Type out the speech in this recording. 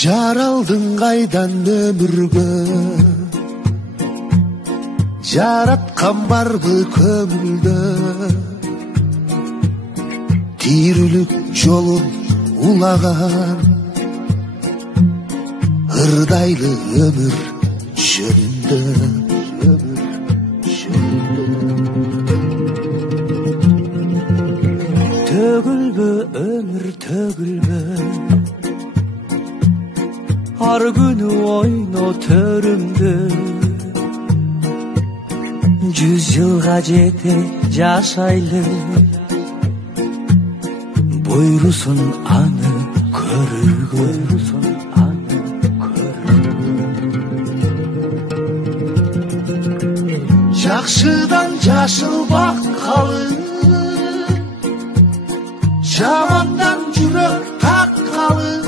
Жаралдың қайдан өмірге, жаратқан барбы көңілді, тирілік жолын улаған, ырдайлы өмір жөнінде. Төгілбі өмір төгілбі, ар күні ойно төрімді, 100 жылға жете жашайлы, бұйырсын аны көрүргө. Жакшыдан жашыл бак калын, жамандан жүрөк так калын.